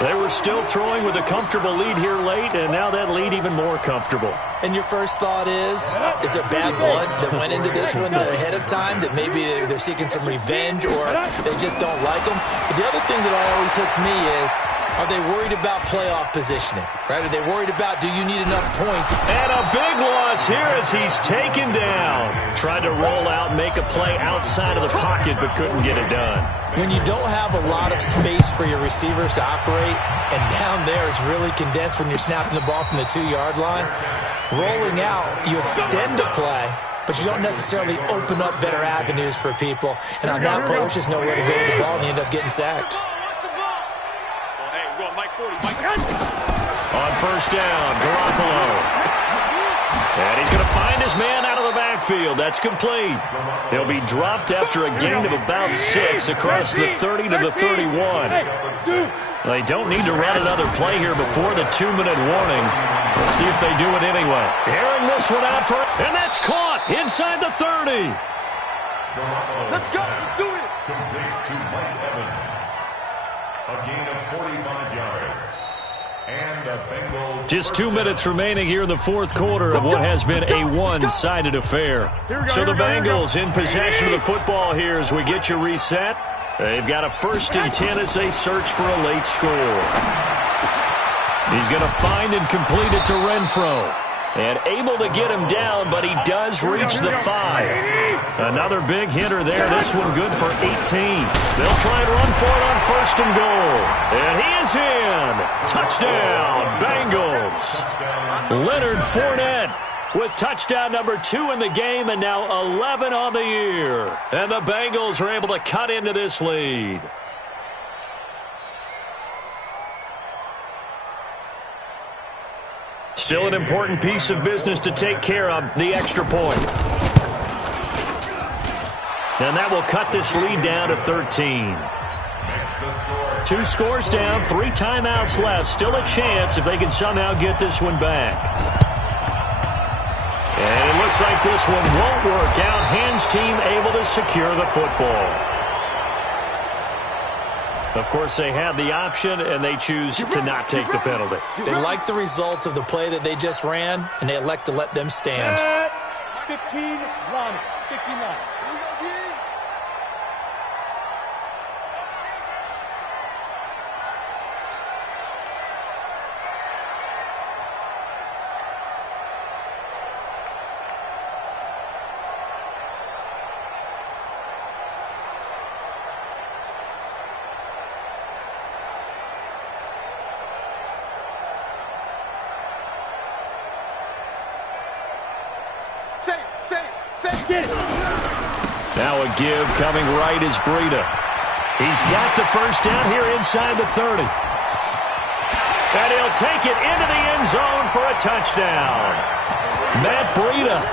They were still throwing with a comfortable lead here late, and now that lead even more comfortable. And your first thought is there bad blood that went into this one ahead of time, that maybe they're seeking some revenge or they just don't like them? But the other thing that always hits me is, are they worried about playoff positioning? Right? Are they worried about, do you need enough points? And a big loss here as he's taken down. Tried to roll out, make a play outside of the pocket, but couldn't get it done. When you don't have a lot of space for your receivers to operate, and down there it's really condensed when you're snapping the ball from the 2-yard line, rolling out, you extend a play, but you don't necessarily open up better avenues for people. And on that play, there's just nowhere to go with the ball, and you end up getting sacked. On first down, Garoppolo. And he's going to find his man out of the backfield. That's complete. He'll be dropped after a gain of about 6 across the 30 to the 31. They don't need to run another play here before the 2-minute warning. Let's see if they do it anyway. Airing this one out for, and that's caught inside the 30. Let's go. Let's do it. Complete to Mike Evans. A gain of 45 yards. And the Bengals. Just 2 minutes remaining here in the fourth quarter of what has been a one-sided affair. So the Bengals in possession of the football here as we get you reset. They've got a 1st and 10 as they search for a late score. He's going to find and complete it to Renfro. And able to get him down, but he does reach the 5. Another big hitter there. This one good for 18. They'll try and run for it on 1st and goal. And he is in. Touchdown, Bengals. Leonard Fournette with touchdown number 2 in the game and now 11 on the year. And the Bengals are able to cut into this lead. Still an important piece of business to take care of, the extra point. And that will cut this lead down to 13. 2 scores down, 3 timeouts left. Still a chance if they can somehow get this one back. And it looks like this one won't work out. Hands team able to secure the football. Of course, they have the option, and they choose to not take the penalty. They like the results of the play that they just ran, and they elect to let them stand. 15 line. 15 line. Now a give coming right is Breida. He's got the first down here inside the 30. And he'll take it into the end zone for a touchdown. Matt Breida,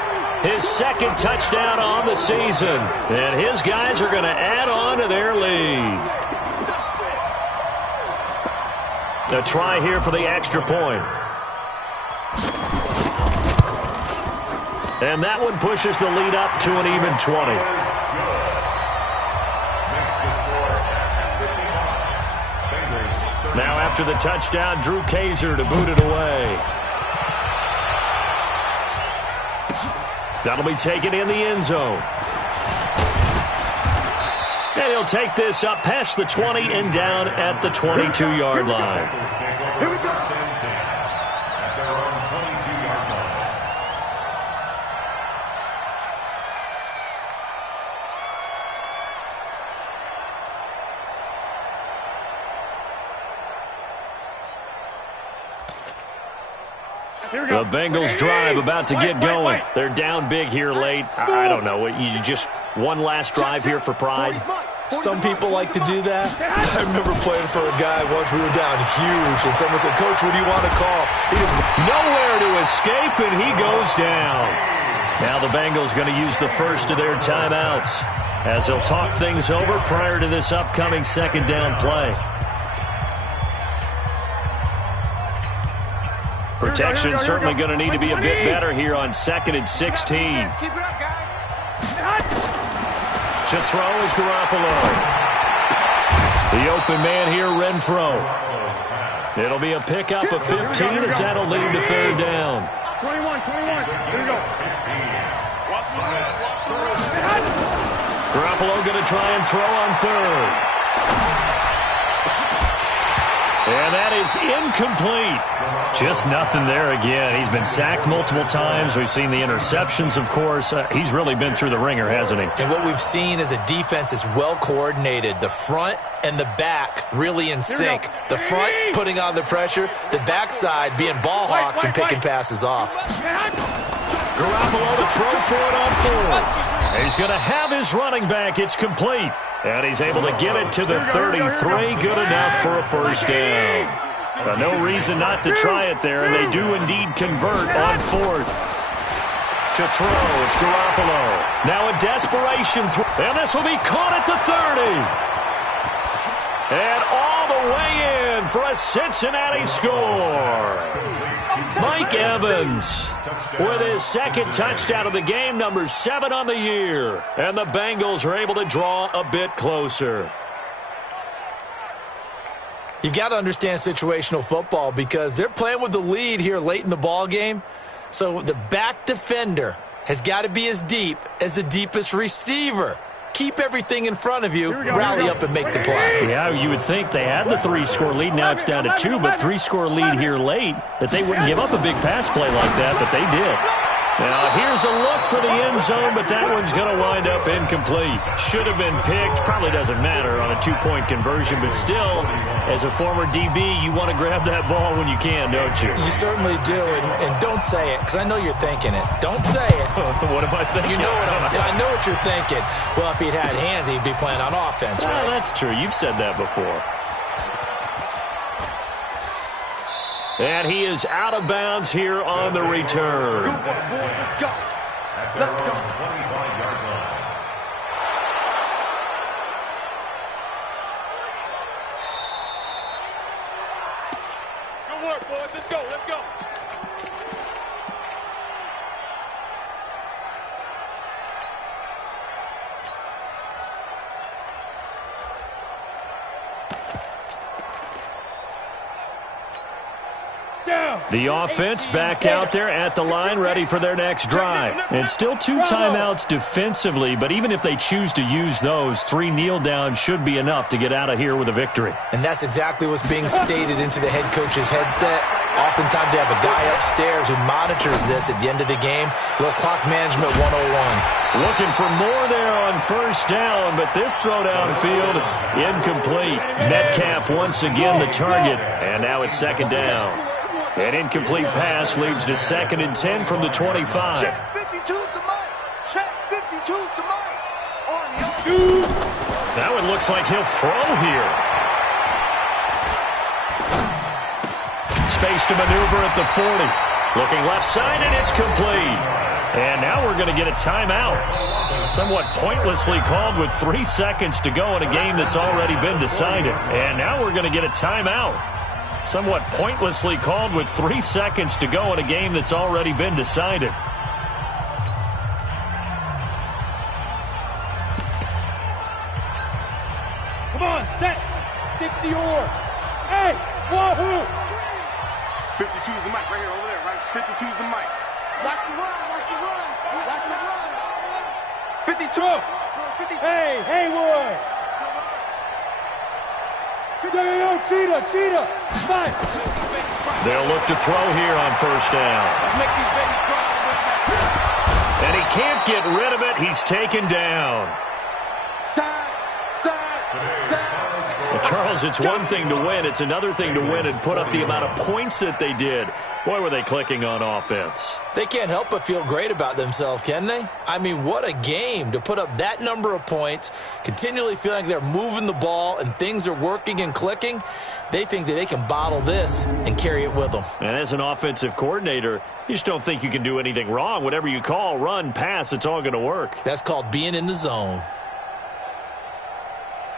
his 2nd touchdown on the season. And his guys are going to add on to their lead. A try here for the extra point. And that one pushes the lead up to an even 20. Now after the touchdown, Drew Kaiser to boot it away. That'll be taken in the end zone. And he'll take this up past the 20 and down at the 22-yard line. Here we go. At their own 22-yard line. The Bengals drive about to get going. They're down big here late. I don't know. You just one last drive here for pride? Some people like to do that. I remember playing for a guy once. We were down huge, and someone said, "Coach, what do you want to call?" He just nowhere to escape, and he goes down. Now the Bengals going to use the first of their timeouts as they'll talk things over prior to this upcoming 2nd down play. Protection certainly going to need to be a bit better here on 2nd and 16. Keep it up, guys. To throw is Garoppolo. The open man here, Renfro. It'll be a pickup of 15 as that'll lead to 3rd down. 21. Here we go. Garoppolo going to try and throw on 3rd. And that is incomplete. Just nothing there again. He's been sacked multiple times. We've seen the interceptions, of course. He's really been through the ringer, hasn't he? And what we've seen is a defense is well coordinated. The front and the back really in sync. The front putting on the pressure, the backside being ball hawks and picking passes off. Garoppolo to throw for it on fourth. He's going to have his running back. It's complete. And he's able to get it to the 33. Good enough for a first down. No reason not to try it there, and they do indeed convert on fourth. To throw, it's Garoppolo. Now a desperation throw, and this will be caught at the 30. And all the way in for a Cincinnati score. Mike Evans with his second touchdown of the game, number 7 on the year. And the Bengals are able to draw a bit closer. You've got to understand situational football because they're playing with the lead here late in the ball game. So the back defender has got to be as deep as the deepest receiver. Keep everything in front of you, rally up and make the play. Yeah, you would think they had the 3-score lead. Now it's down to 2, but 3-score lead here late, that they wouldn't give up a big pass play like that, but they did. Now here's a look for the end zone, but that one's going to wind up incomplete. Should have been picked. Probably doesn't matter on a 2-point conversion, but still, as a former DB, you want to grab that ball when you can, don't you? You certainly do, and don't say it, because I know you're thinking it. Don't say it. What am I thinking? You know I know what you're thinking. Well, if he'd had hands, he'd be playing on offense, right? Well, that's true. You've said that before. And he is out of bounds here on the return. Let's go. Let's go. 25-yard line. Good work, boys. Let's go. Let's go. The offense back out there at the line, ready for their next drive. And still 2 timeouts defensively, but even if they choose to use those, 3 kneel downs should be enough to get out of here with a victory. And that's exactly what's being stated into the head coach's headset. Oftentimes they have a guy upstairs who monitors this at the end of the game. Little clock management 101. Looking for more there on first down, but this throw downfield, incomplete. Metcalf once again the target, and now it's second down. An incomplete pass leads to 2nd and 10 from the 25. Check 52's the mic. Check 52's the mic. That one looks like he'll throw here. Space to maneuver at the 40. Looking left side, and it's complete. And now we're going to get a timeout. Somewhat pointlessly called with 3 seconds to go in a game that's already been decided. And now we're going to get a timeout. Somewhat pointlessly called with 3 seconds to go in a game that's already been decided. Come on, set. 60 or. Hey, wahoo. 52's the mic right here over there, right? 52's the mic. Watch the run. Watch the run. Watch the run. 52. 52. Hey, Haywood. Yo, Cheetah. Fight. They'll look to throw here on first down. Let's make these babies cry. And he can't get rid of it. He's taken down. Well, Charles, it's one thing to win. It's another thing to win and put up the amount of points that they did. Boy, were they clicking on offense. They can't help but feel great about themselves, can they? I mean, what a game to put up that number of points, continually feeling like they're moving the ball and things are working and clicking. They think that they can bottle this and carry it with them. And as an offensive coordinator, you just don't think you can do anything wrong. Whatever you call, run, pass, it's all going to work. That's called being in the zone.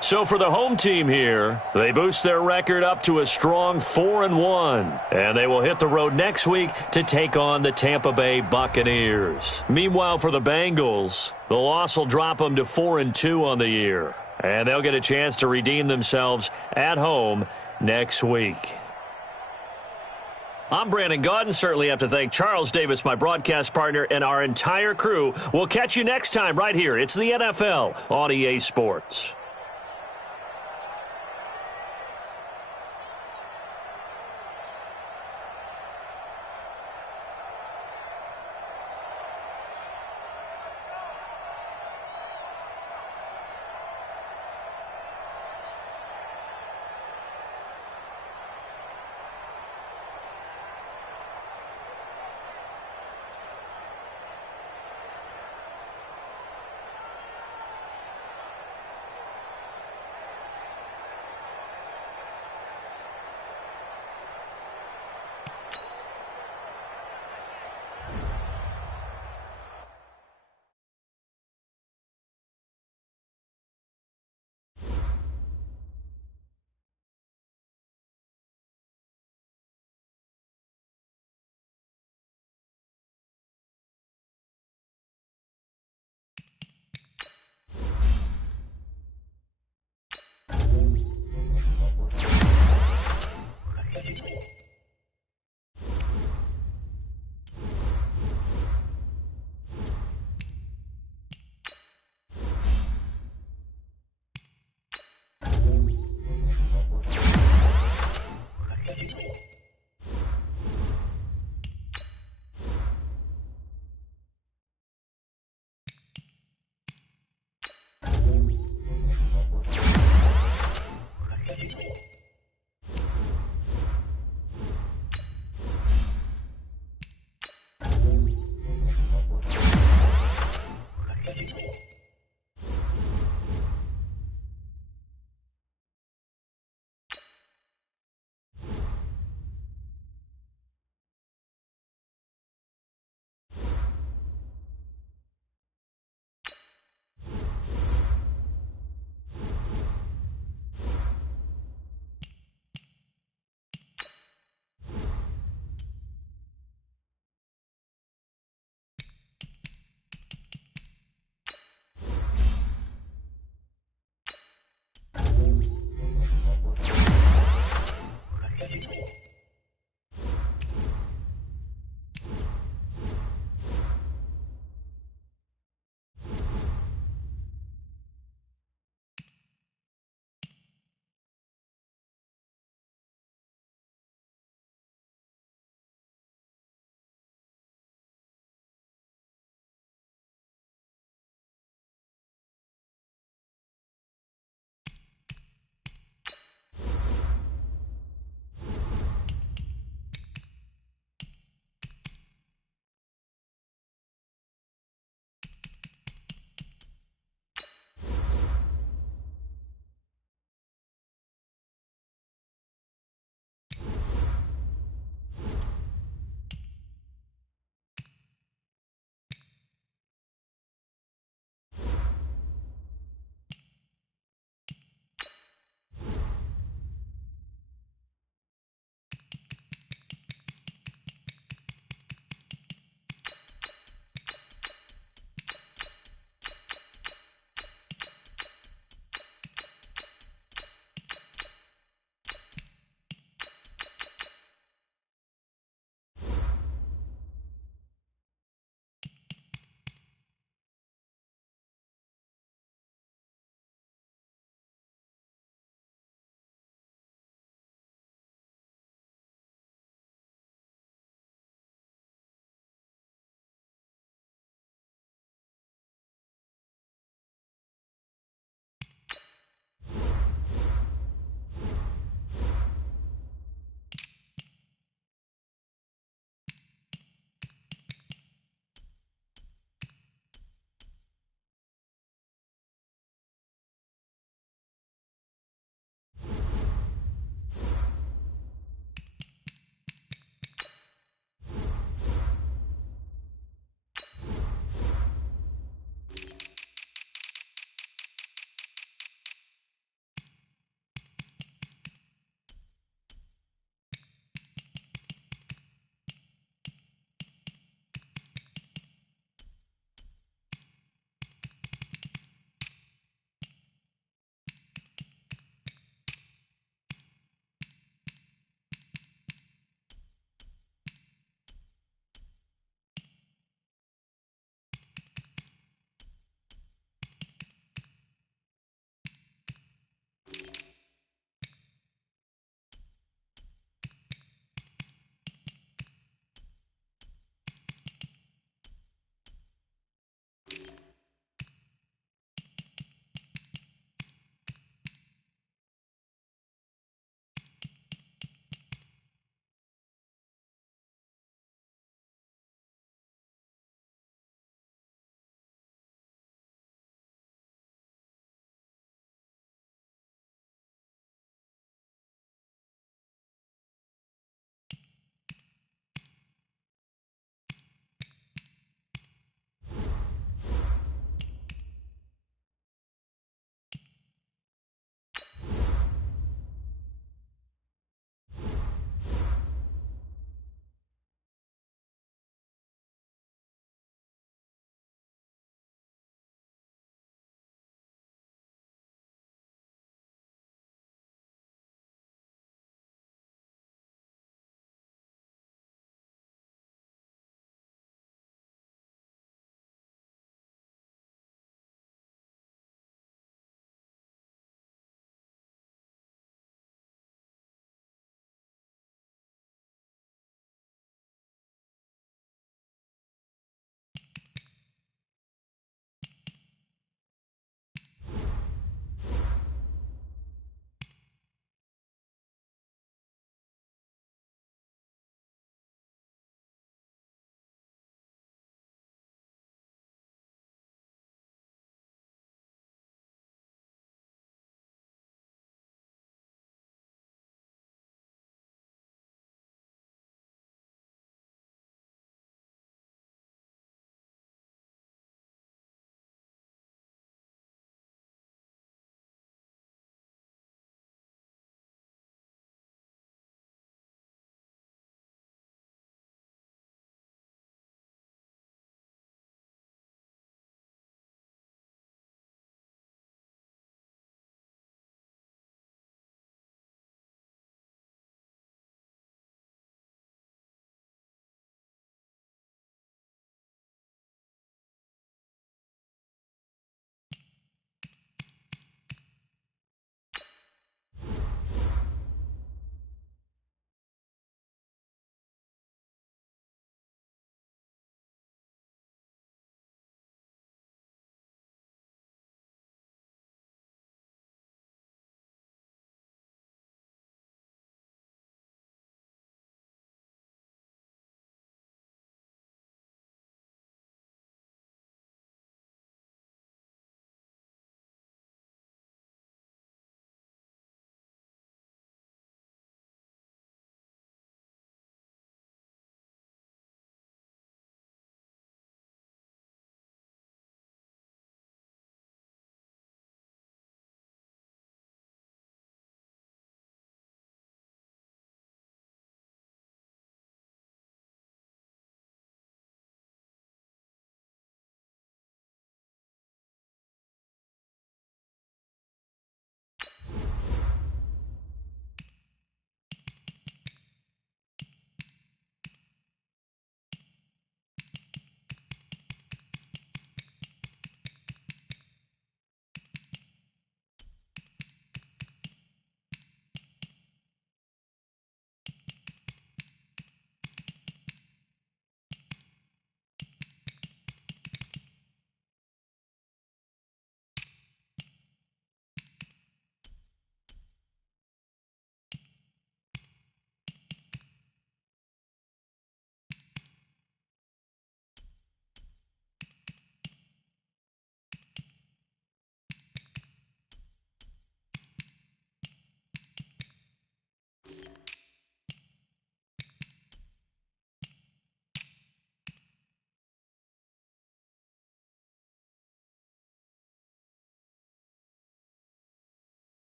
So for the home team here, they boost their record up to a strong 4-1. And they will hit the road next week to take on the Tampa Bay Buccaneers. Meanwhile, for the Bengals, the loss will drop them to 4-2 on the year. And they'll get a chance to redeem themselves at home next week. I'm Brandon Gaudin. Certainly have to thank Charles Davis, my broadcast partner, and our entire crew. We'll catch you next time right here. It's the NFL on EA Sports.